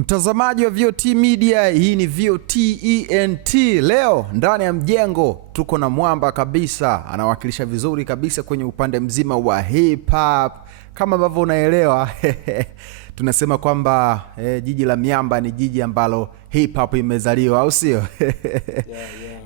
Mtazamaji wa VOT Media, hii ni VOT ENT. Leo ndani ya mjengo tuko na mwamba kabisa, anawakilisha vizuri kabisa kwenye upande mzima wa hip hop. Kama ambavyo unaelewa tunasema kwamba jiji la miamba ni jiji ambalo hip hop imezaliwa, au sio?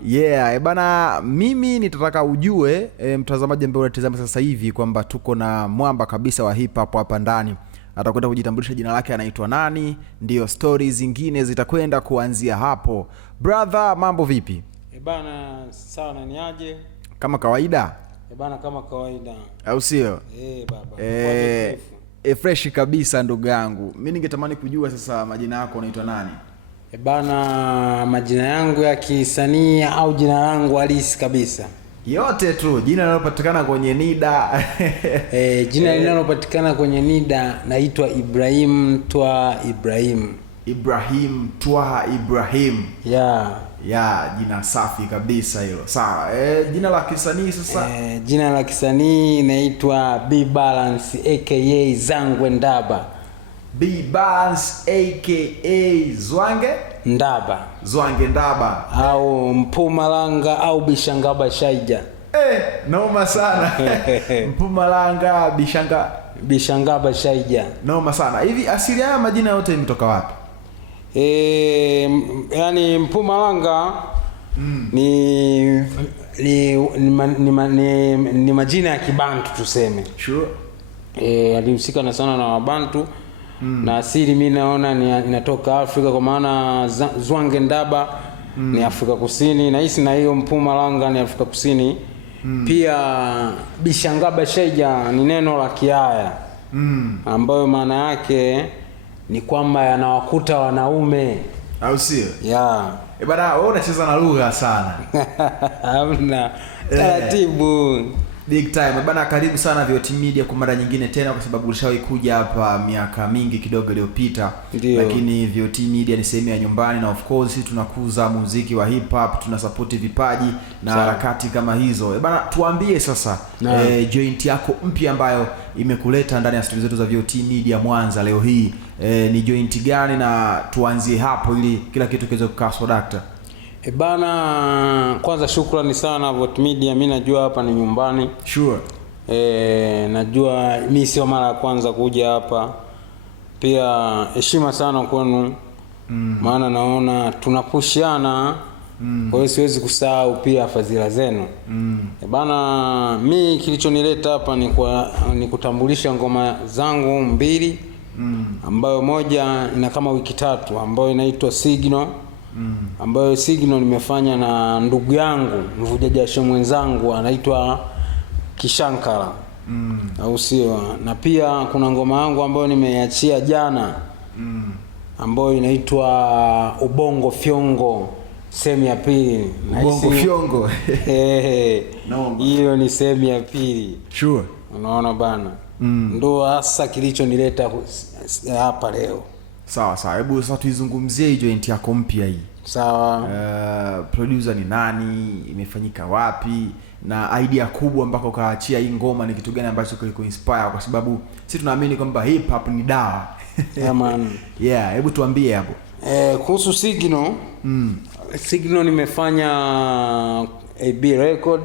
Yeah. Bana, mimi nitataka ujue mtazamaji ambaye unatazama sasa hivi kwamba tuko na mwamba kabisa wa hip hop hapa ndani. Atakwenda kujitambulisha jina lake anaitwa nani, ndio stories zingine zitakwenda kuanzia hapo. Brother, mambo vipi? Bana, sawa na niaje? Kama kawaida? Bana, kama kawaida. Au sio? Baba. Fresh kabisa ndugu yangu. Mimi ningetamani kujua sasa majina yako unaitwa nani? Bana, majina yangu ya kisanii au jina langu halisi kabisa? Yote tu, jina linalopatikana kwenye NIDA. Jina linalopatikana kwenye NIDA naitwa Ibrahim Twaha Ibrahim. Ibrahim Twaha Ibrahim. Yeah, jina safi kabisa hilo. Sawa. Jina la kisanii sasa? Jina la kisanii naitwa B Balance aka Zangwe Ndaba. B Balance aka Zwange Ndaba au Mpumalanga au Bishangaba Shaija. Noma sana. Mpumalanga, Bishangaba Shaija. Noma sana. Hivi asili ya majina yote imetoka wapi? Yani Mpumalanga ni majina ya Kibantu tuseme. Sure. Alihusika sana na Wabantu. Na asili mimi naona inatoka Afrika, kwa maana Zwange Ndaba ni Afrika Kusini, na hisi na hiyo Mpumalanga ni Afrika Kusini. Pia Bishangaba Shaija ni neno la Kiaya ambayo maana yake ni kwamba yanawakuta wanaume, au sio? Bana, wewe unacheza na lugha sana. Hamna, taratibu. Big time. Bana, karibu sana VOT Media kwa mara nyingine tena, kwa sababu ulishawahi kuja hapa miaka mingi kidogo iliyopita. Lakini VOT Media ni sehemu ya nyumbani, na of course sisi tunakuza muziki wa hip hop, tunasupport vipaji na harakati kama hizo. Bana, tuambie sasa joint yako mpya ambayo imekuleta ndani ya studio zetu za VOT Media Mwanza leo hii. Ni joint gani, na tuanzie hapo ili kila kitu kiweze kukaa sodakta. Bana, kwanza shukrani sana VOT Media. Mimi najua hapa ni nyumbani. Sure. Najua mimi sio mara ya kwanza kuja hapa. Pia heshima sana kwenu. Maana naona tunapushiana. Kwa hiyo siwezi kusahau pia fadhila zenu. Bana, mimi kilichonileta hapa ni kutambulisha ngoma zangu mbili. Ambayo moja ina kama wiki 3 ambayo inaitwa Signal. Ambayo Signal nimefanya na ndugu yangu mvuja jasho mwenzangu anaitwa Kishankara. Au sio? Na pia kuna ngoma yangu ambayo nimeachia jana ambayo inaitwa Ubongo Fyongo sehemu ya pili. Ubongo Fyongo. Hiyo ni sehemu ya pili. Sure. Unaona bana. Ndio hasa kilichonileta hapa leo. Sawa. Hebu sasa tuizungumzie hii joint yako mpya hii. Sawa. Producer ni nani? Imefanyika wapi? Na idea kubwa mpaka ukaachia hii ngoma ni kitu gani ambacho kilikuinspire? Kwa sababu sisi tunaamini kwamba hip hop ni dawa. Man. Hebu tuambie hapo. Kuhusu Signal. Signal nimefanya AB record.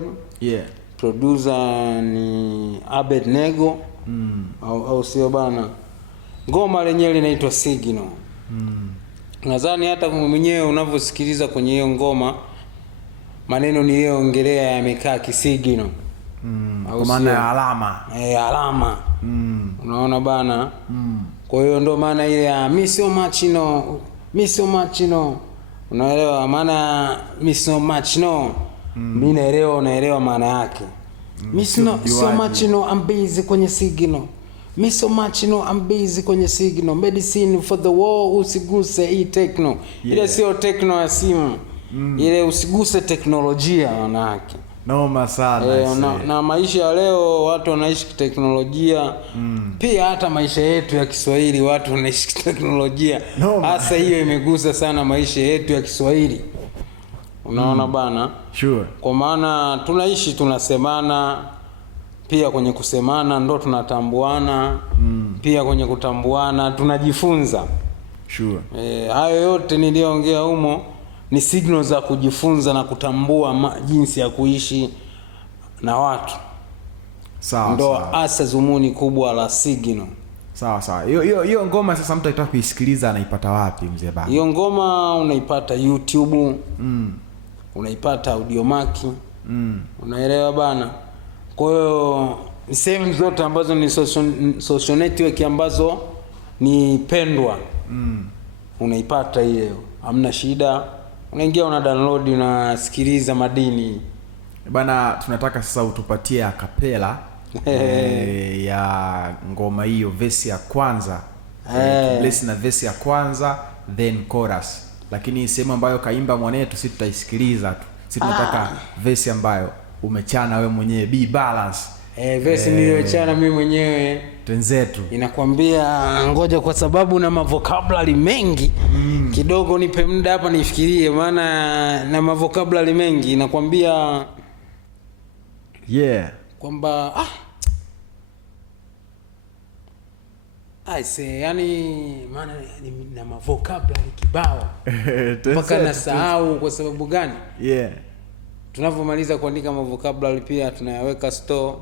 Producer ni Abednego. Au sio bana? Ngoma lenyewe linaitwa Signal. Nadhani hata mwenyewe unavyosikiliza kwenye hiyo ngoma maneno niliyoongelea yamekaa kisigino. Kwa maana ya alama. Alama. Unaona bana? Kwa hiyo ndo maana ile ya Miso Machino. Unaelewa maana Miso Machino? Mimi naelewa maana yake. Miso Machino ambizi kwenye Signal. Miso Machino ambizi kwenye Signal. Medicine for the war, usiguse hii techno. Ile sio techno ya simu. Ile usiguse teknolojia wanake. Noma sana. Na maisha ya leo watu wanaishi teknolojia. Pia hata maisha yetu ya Kiswahili watu wanaishi teknolojia. Hasa hiyo imegusa sana maisha yetu ya Kiswahili. Unaona bana? Sure. Kwa maana tunaishi tunasemana. Pia kwenye kusemana ndo tunatambuana. Pia kwenye kutambuana tunajifunza. Sure. Hayo yote niliyoongea humo ni signal za kujifunza na kutambua jinsi ya kuishi na watu. Sawa. Ndo asa zumuni kubwa la signal. Sawa. Hiyo ngoma sasa mtu akitaka kuisikiliza anaipata wapi mzee baba? Hiyo ngoma unaipata YouTube. Unaipata Audiomack. Unaelewa bana. Kwa hiyo sehemu zote ambazo ni social network ambazo ni pendwa. Unaipata hiyo. Hamna shida. Unaingia una download unasikiliza madini. Bana, tunataka sasa utupatie acapella ya ngoma hiyo, verse ya kwanza. Bless na verse ya kwanza then chorus. Lakini sehemu ambayo kaimba mwanetu sisi tutaisikiliza tu. Sisi tunataka verse ambayo umechana wewe mwenyewe, be balance. Verse niliyochana mimi mwenyewe tenzetu. Inakwambia ngoja kwa sababu na vocabulary mengi kidogo nipe muda hapa nifikirie, maana na vocabulary mengi inakwambia kwamba yani maana na vocabulary kibao mpaka nasahau. Kwa sababu gani? Tunavyomaliza kuandika vocabulary pia tunayaweka store.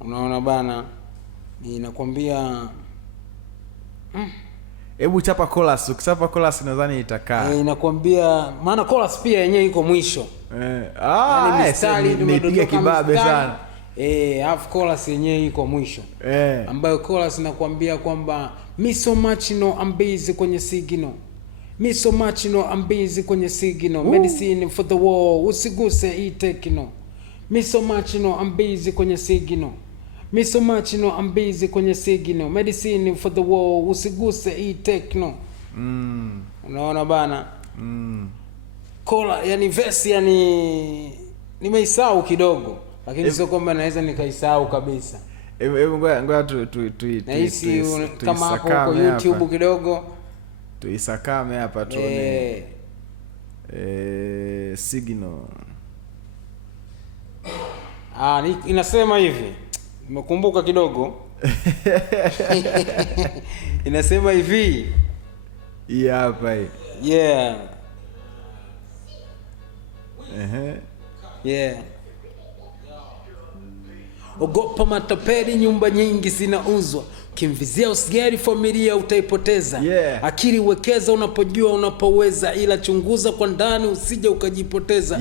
Unaona bana, inakwambia hebu chapa chorus. Ukichapa chorus nadhani itakaa. Inakwambia maana chorus pia yenyewe iko mwisho. Yani mistari nimepiga kibabe sana. Half chorus yenyewe iko mwisho. Ambayo chorus inakwambia kwamba me so much no I'm busy kwenye signal. Me so much no I'm busy kwenye signal. Medicine for the war, usiguse hii techno. Me so much no I'm busy kwenye signal. Me so much no I'm busy kwenye signal. Medicine for the war, usiguse hii techno. Unaona bana? Kola yani verse yani nimeisahau kidogo, lakini sio kwamba naweza nikaisahau kabisa. Ngoja nahisi kama hapo kwa YouTube kidogo tuisakame hapa tu. Signal. Inasema hivi. Nimekumbuka kidogo. Inasema hivi. Hapa hii. Ogopa matapeli, nyumba nyingi zinauzwa. Kimvizia usigari familia utaipoteza. Akili wekeza unapojua unapoweza, ila chunguza kwa ndani usije ukajipoteza.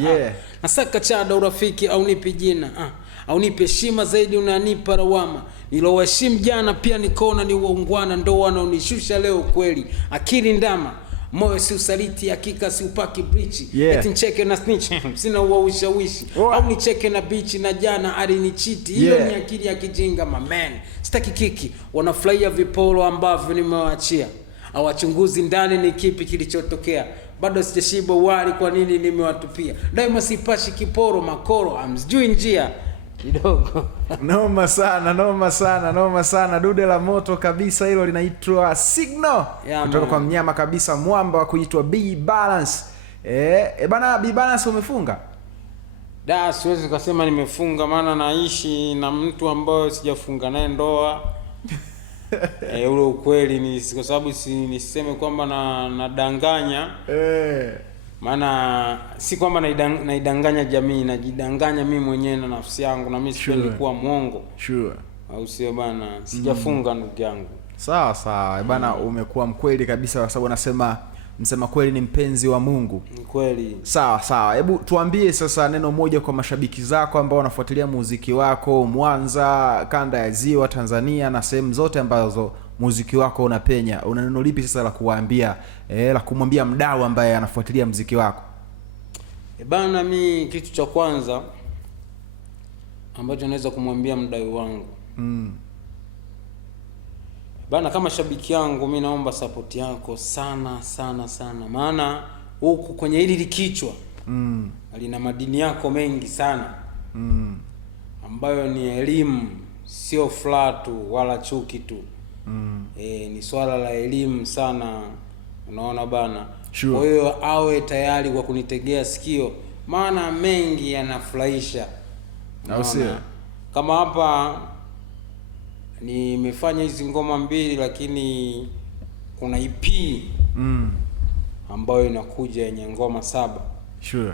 Nasaka chada urafiki au nipi jina. Au nipe heshima zaidi unanipa lawama. Nilowaheshimu jana pia nikaona ni waungwana, ndo wanaonishusha leo kweli. Akili ndama, moyo si usaliti, hakika si upaki brichi. Eti nicheke na snitch, sina ushawishi. Au nicheke na bichi na jana alinichiti. Hiyo ni akili ya kijinga man. Sitaki kiki, wanafurahia viporo ambavyo nimewaachia. Hawachunguzi ndani ni kipi kilichotokea. Bado sijashiba wali kwa nini nimewatupia. Daima sipashi kiporo makoro, amsijui njia kidogo. Noma sana. Dude la moto kabisa hilo, linaitwa Signal. Kutoka kwa mnyama kabisa mwamba wa kuitwa Be Balance. Bana, Be Balance umefunga? Siwezi kusema nimefunga, maana naishi na mtu ambaye sijafunga naye ndoa. Ule ukweli ni kwa sababu niseme kwamba nadanganya. Maana si kwamba naidanganya jamii, najidanganya mimi mwenyewe na nafsi yangu, na mimi sipendi kuwa mwongo. Au sio bana? Sijafunga ndugu yangu. Sawa bana, umekuwa mkweli kabisa kwa sababu msema kweli ni mpenzi wa Mungu. Ni kweli. Sawa. Hebu tuambie sasa neno moja kwa mashabiki zako ambao wanafuatilia muziki wako Mwanza, kanda ya Ziwa, Tanzania na sehemu zote ambazo muziki wako unapenya. Una neno lipi sasa la kuwaambia, la kumwambia mdau ambaye anafuatilia muziki wako? Bana, mimi kitu cha kwanza ambacho naweza kumwambia mdau wangu bana, kama shabiki yangu, mimi naomba support yako sana. Maana huku kwenye hili likichwa lina madini yako mengi sana ambayo ni elimu, sio flat tu wala chuki tu. Ni swala la elimu sana, unaona bana. Kwa hiyo awe tayari kwa kunitegea sikio, maana mengi yanafurahisha. Kama hapa nimefanya hizi ngoma mbili, lakini kuna EP ambayo inakuja yenye ngoma 7. Sure.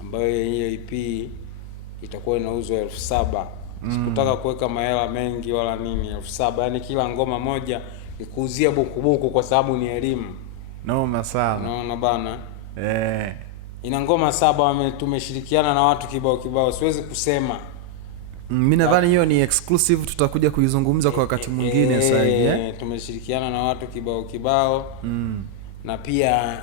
Ambayo hiyo EP itakuwa inauzwa 7,000. Sikutaka kuweka mahela mengi wala nini, 7,000. Yaani kila ngoma moja ikuuzia buku kwa sababu ni elimu. Noma sana. Unaona bana? Ina ngoma 7, tumeshirikiana na watu kibao. Siwezi kusema. Mimi nadhani hiyo ni exclusive, tutakuja kuizungumza kwa wakati mwingine sasa hivi. Tumeshirikiana na watu kibao. Na pia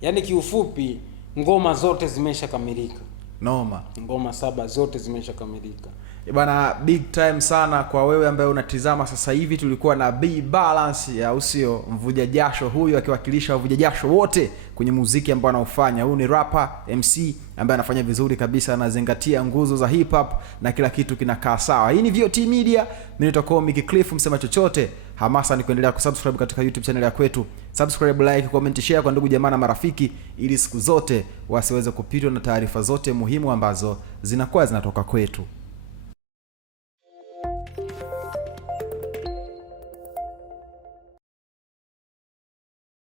yani kiufupi ngoma zote zimeshakamilika. Noma. Ngoma 7 zote zimeshakamilika. Bana, big time sana kwa wewe ambaye unatizama sasa hivi. Tulikuwa na B Balance ya usio mvuja jasho, huyu akiwakilisha wavuja jasho wote kwenye muziki ambao anaufanya. Huyu ni rapper MC ambaye anafanya vizuri kabisa, anazingatia nguzo za hip hop na kila kitu kinakaa sawa. Hii ni VOT Media, mimi nitakuwa Mickey Cliff, msema chochote. Hamasa ni kuendelea kusubscribe katika YouTube channel ya kwetu. Subscribe, like, comment, share kwa ndugu jamaa na marafiki, ili siku zote wasiweze kupitwa na taarifa zote muhimu ambazo zinakuwa zinatoka kwetu.